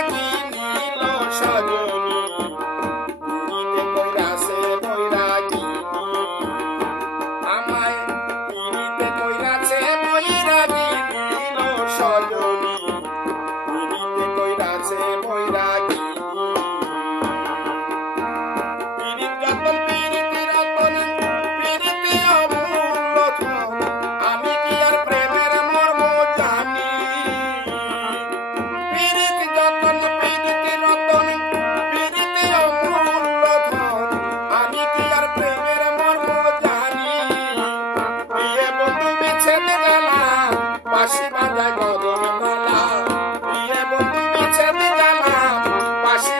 বৈরাগী নীল সজনী পিড়িতে কইরাছে বৈরাগী আমায় পিড়িতে কইরাছে বৈরাগী নীল সজনী পিড়িতে কইরাছে বৈরাগী পিড়িত যতন পিড়িতি রতন পিড়িতি অমূল্য ধন আমি কি আর প্রেমের মর্ম জানি পিড়িত যতন পিড়িতি রতন পিড়িতি অমূল্য ধন আমি কি আর প্রেমের মর্ম জানি প্রিয় বন্ধু বিচ্ছেদ জ্বালা বাঁশি বাজায় গগন মালা প্রিয় বন্ধু বিচ্ছেদ জ্বালা বাঁশি